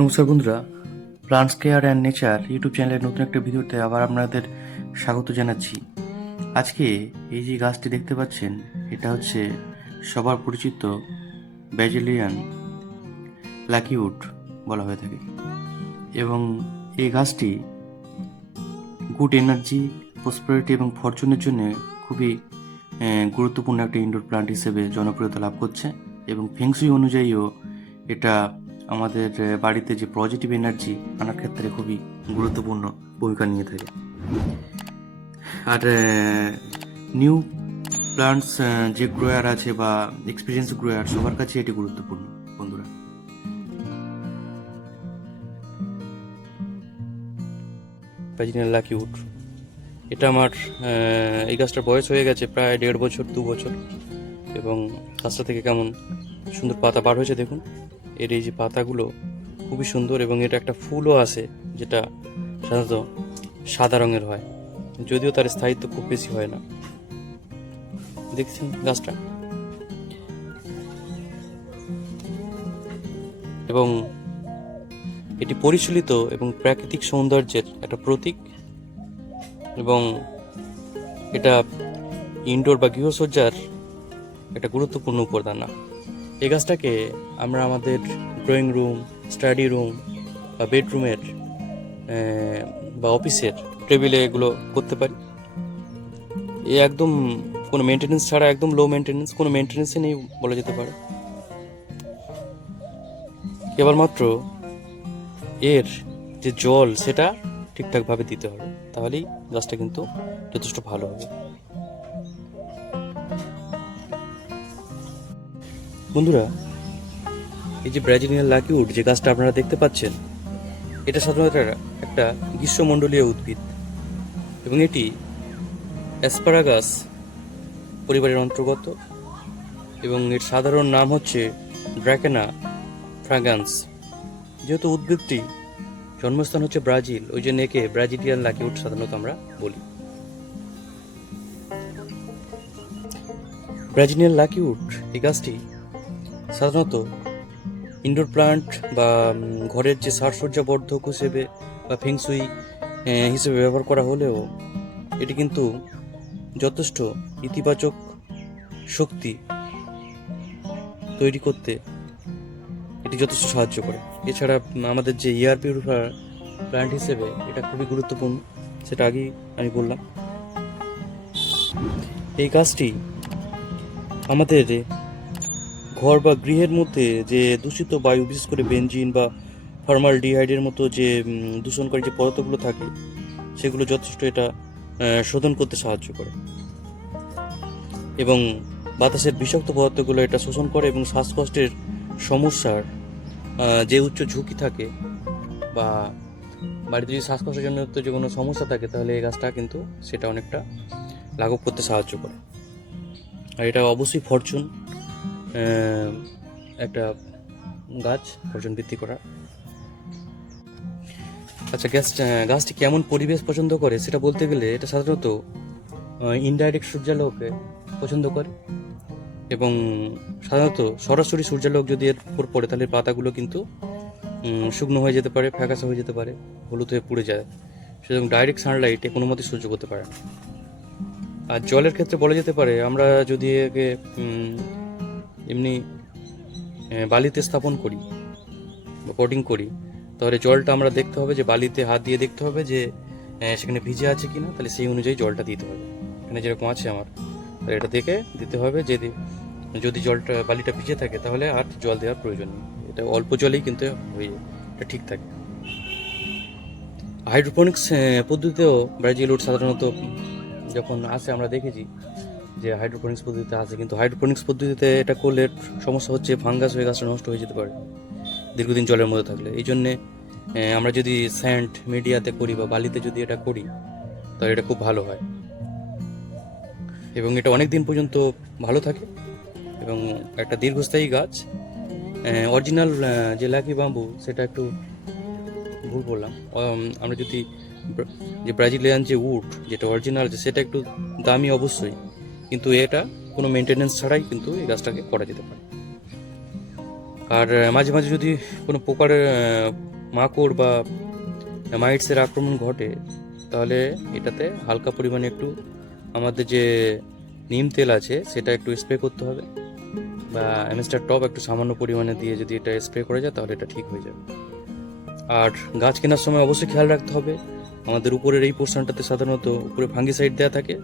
নমস্কার বন্ধুরা, plants care and nature YouTube চ্যানেলের নতুন একটা ভিডিওতে আবার আপনাদের স্বাগত জানাচ্ছি। আজকে এই যে গাছটি দেখতে পাচ্ছেন, এটা হচ্ছে সবার পরিচিত ব্যাজিলিয়ান লাকিউড বলা হয়ে থাকে। এবং এই গাছটি গুড এনার্জি, প্রসপারিটি এবং ফরচুনের জন্য খুবই গুরুত্বপূর্ণ একটা ইনডোর প্লান্ট হিসেবে জনপ্রিয়তা লাভ করছে। এবং ফেংশুই অনুযায়ীও এটা আমাদের বাড়িতে যে পজিটিভ এনার্জি আনার ক্ষেত্রে খুবই গুরুত্বপূর্ণ ভূমিকা নিয়ে থাকে। আর নিউ প্লান্টস যে গ্রোয়ার আছে বা এক্সপিরিয়েন্স গ্রোয়ার, সবার কাছে এটি গুরুত্বপূর্ণ বন্ধুরা। ভার্জিনিয়া লাকিউড, এটা আমার এই গাছটার বয়স হয়ে গেছে প্রায় 1.5 বছর 2 বছর। এবং গাছটা থেকে কেমন সুন্দর পাতা বার হয়েছে দেখুন। এর এই যে পাতাগুলো খুবই সুন্দর, এবং এটা একটা ফুলও আছে যেটা সাধারণত সাদা রঙের হয়, যদিও তার স্থায়িত্ব খুব বেশি হয় না। দেখছেন গাছটা, এবং এটি পরিচালিত এবং প্রাকৃতিক সৌন্দর্যের একটা প্রতীক, এবং এটা ইনডোর বা গৃহসজ্জার একটা গুরুত্বপূর্ণ উপাদান। এই গাছটাকে আমরা আমাদের ড্রয়িং রুম, স্টাডি রুম বা বেডরুমের বা অফিসের টেবিলে এগুলো করতে পারি। এ একদম কোনো মেনটেনেন্স ছাড়া, একদম লো মেনটেনেন্স, কোনো মেনটেনেন্সই নেই বলা যেতে পারে। কেবলমাত্র এর যে জল সেটা ঠিকঠাকভাবে দিতে হবে, তাহলেই গাছটা কিন্তু যথেষ্ট ভালো হবে। বন্ধুরা, এই যে ব্রাজিলিয়ান লাকিউড যে গাছটা আপনারা দেখতে পাচ্ছেন, এটা সাধারণত একটা গ্রীষ্মমণ্ডলীয় উদ্ভিদ, এবং এটি অ্যাসপারাগাস পরিবারের অন্তর্গত, এবং এর সাধারণ নাম হচ্ছে ড্রাকেনা ফ্রাগ্যান্স। যেহেতু উদ্ভিদটি জন্মস্থান হচ্ছে ব্রাজিল, ওই জন্য একে ব্রাজিলিয়ান লাকিউড সাধারণত আমরা বলি। ব্রাজিলিয়ান লাকিউড এই গাছটি সাধারণত ইনডোর প্লান্ট বা ঘরের যে সাজসজ্জা বর্ধক হিসেবে বা ফেংশুই হিসেবে ব্যবহার করা হলেও এটি কিন্তু যথেষ্ট ইতিবাচক শক্তি তৈরি করতে এটি যথেষ্ট সাহায্য করে। এছাড়া আমাদের যে এয়ার পিউরিফায়ার প্ল্যান্ট হিসেবে এটা খুবই গুরুত্বপূর্ণ, সেটা আগেই আমি বললাম। এই গাছটি আমাদের ঘর বা গৃহের মধ্যে যে দূষিত বায়ু, বিশেষ করে বেনজিন বা ফর্মালডিহাইডের মতো যে দূষণকারী যে পদার্থগুলো থাকে, সেগুলো যথেষ্ট এটা শোধন করতে সাহায্য করে, এবং বাতাসের বিষাক্ত পদার্থগুলো এটা শোষণ করে, এবং শ্বাসকষ্টের সমস্যার যে উচ্চ ঝুঁকি থাকে বা বাড়িতে যদি শ্বাসকষ্টের জন্য যে কোনো সমস্যা থাকে, তাহলে এই গাছটা কিন্তু সেটা অনেকটা লাঘব করতে সাহায্য করে। আর এটা অবশ্যই ফরচুন একটা গাছ, ফরচুন বৃদ্ধি করা। আচ্ছা, গাছটি কেমন পরিবেশ পছন্দ করে সেটা বলতে গেলে, এটা সাধারণত ইনডাইরেক্ট সূর্যালোকে পছন্দ করে, এবং সাধারণত সরাসরি সূর্যালোক যদি এর উপর পড়ে, তাহলে পাতাগুলো কিন্তু শুকনো হয়ে যেতে পারে, ফ্যাকাশে হয়ে যেতে পারে, হলুদ হয়ে পুড়ে যায়। সুতরাং ডাইরেক্ট সানলাইট এ কোনো মতে সহ্য করতে পারে না। আর জলের ক্ষেত্রে বলা যেতে পারে, আমরা যদি একে এমনি বালিতে স্থাপন করি বা পটিং করি, তাহলে জলটা আমরা দেখতে হবে যে বালিতে হাত দিয়ে দেখতে হবে যে সেখানে ভিজে আছে কিনা, তাহলে সেই অনুযায়ী জলটা দিতে হবে। এখানে যেরকম আছে আমার, তাহলে এটা দেখে দিতে হবে যে যদি জলটা বালিটা ভিজে থাকে, তাহলে আর জল দেওয়ার প্রয়োজন নেই, এটা অল্প জলেই কিন্তু হয়ে যায়, এটা ঠিক থাকে। হাইড্রোপনিক্স পদ্ধতিতেও ব্রাজিলউড সাধারণত যখন আসে, আমরা দেখেছি যে হাইড্রোপনিক্স পদ্ধতিতে আসে, কিন্তু হাইড্রোপনিক্স পদ্ধতিতে এটা করলে সমস্যা হচ্ছে ফাঙ্গাস হয়ে গাছটা নষ্ট হয়ে যেতে পারে দীর্ঘদিন জলের মধ্যে থাকলে। এই জন্যে আমরা যদি স্যান্ড মিডিয়াতে করি বা বালিতে যদি এটা করি, তাহলে এটা খুব ভালো হয়, এবং এটা অনেক দিন পর্যন্ত ভালো থাকে, এবং একটা দীর্ঘস্থায়ী গাছ। অরিজিনাল যে লাকি বাম্বু, সেটা একটু ভুল বললাম। আমরা যদি যে ব্রাজিলিয়ান যে উড যেটা অরিজিনাল, সেটা একটু দামি অবশ্যই, কিন্তু এটা কোনো মেনটেনেন্স ছাড়াই কিন্তু এই গাছটাকে করা যেতে পারে। আর মাঝে মাঝে যদি কোনো পোকার মাকড় বা মাইটসের আক্রমণ ঘটে, তাহলে এটাতে হালকা পরিমাণে একটু আমাদের যে নিম তেল আছে সেটা একটু স্প্রে করতে হবে, বা অ্যামিস্টার টপ একটু সামান্য পরিমাণে দিয়ে যদি এটা স্প্রে করা যায় তাহলে এটা ঠিক হয়ে যাবে। আর গাছ কেনার সময় অবশ্যই খেয়াল রাখতে হবে, আমাদের উপরের এই পোর্শনটাতে সাধারণত উপরে ফাঙ্গিসাইড দেওয়া থাকে,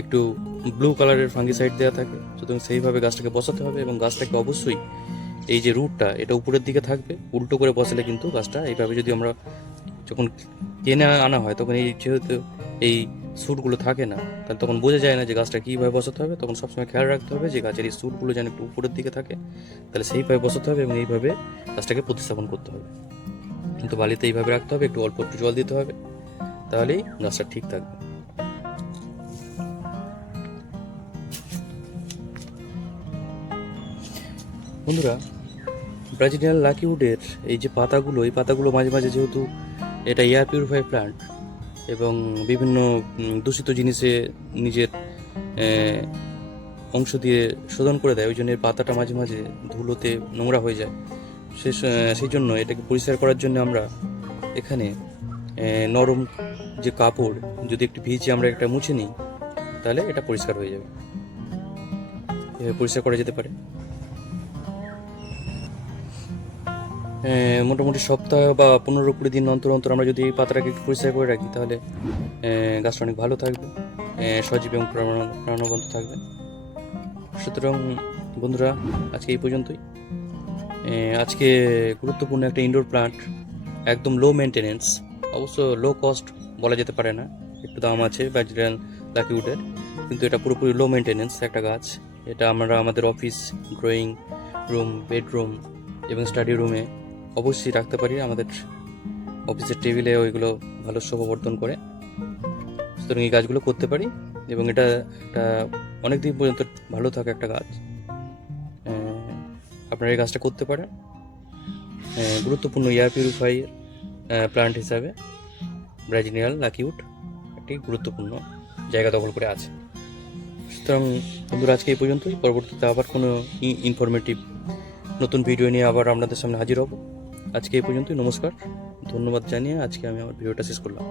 একটু ব্লু কালারের ফাঙ্গিসাইড দেওয়া থাকে, সুতরাং সেইভাবে গাছটাকে বসাতে হবে। এবং গাছটাকে অবশ্যই এই যে রুটটা এটা উপরের দিকে থাকবে, উল্টো করে বসালে কিন্তু গাছটা এইভাবে যদি আমরা যখন কিনে আনা হয় তখন এই যেহেতু এই স্যুটগুলো থাকে না, তাহলে তখন বোঝা যায় না যে গাছটা কীভাবে বসাতে হবে। তখন সবসময় খেয়াল রাখতে হবে যে গাছের এই স্যুটগুলো যেন একটু উপরের দিকে থাকে, তাহলে সেইভাবে বসাতে হবে এবং এইভাবে গাছটাকে প্রতিস্থাপন করতে হবে। কিন্তু বালিতে এইভাবে রাখতে হবে, একটু অল্প একটু জল দিতে হবে, তাহলেই গাছটা ঠিক থাকবে। বন্ধুরা, ব্রাজিলিয়ান লাকি উডের এই যে পাতাগুলো, এই পাতাগুলো মাঝে মাঝে যেহেতু এটা এয়ার পিউরিফাই প্ল্যান্ট এবং বিভিন্ন দূষিত জিনিসে নিজের অংশ দিয়ে শোধন করে দেয়, ওই জন্য এর পাতাটা মাঝে মাঝে ধুলোতে নোংরা হয়ে যায়। সেই জন্য এটাকে পরিষ্কার করার জন্য আমরা এখানে নরম যে কাপড় যদি একটু ভিজিয়ে আমরা একটা মুছে নিই, তাহলে এটা পরিষ্কার হয়ে যাবে। এভাবে পরিষ্কার করা যেতে পারে। মোটামুটি সপ্তাহ বা 15-20 দিন অন্তর অন্তর আমরা যদি এই পাতাটাকে একটু পরিষ্কার করে রাখি, তাহলে গাছটা অনেক ভালো থাকবে, সজীব এবং প্রাণবন্ত থাকবে। সুতরাং বন্ধুরা, আজকে এই পর্যন্তই। আজকে গুরুত্বপূর্ণ একটা ইনডোর প্লান্ট, একদম লো মেনটেনেন্স, অবশ্য লো কস্ট বলা যেতে পারে না, একটু দাম আছে ব্রাজিলিয়ান লাকি উডের, কিন্তু এটা পুরোপুরি লো মেনটেনেন্স একটা গাছ। এটা আমরা আমাদের অফিস, ড্রয়িং রুম, বেডরুম এবং স্টাডি রুমে অবশ্যই রাখতে পারি। আমাদের অফিসের টেবিলে ওইগুলো ভালো শোভাবর্ধন করে, সুতরাং এই গাছগুলো করতে পারি এবং এটা একটা অনেক দিন পর্যন্ত ভালো থাকে একটা গাছ। আপনারা এই গাছটা করতে পারেন। গুরুত্বপূর্ণ এয়ার পিউরিফাই প্লান্ট হিসাবে ব্রাজিলিয়ান লাকি উড একটি গুরুত্বপূর্ণ জায়গা দখল করে আছে। সুতরাং বন্ধুরা, আজকে এই পর্যন্তই। পরবর্তীতে আবার কোনো ইনফরমেটিভ নতুন ভিডিও নিয়ে আবার আপনাদের সামনে হাজির হব। আজকে এই পর্যন্তই। নমস্কার, ধন্যবাদ জানিয়ে আজকে আমি আমার ভিডিওটা শেষ করলাম।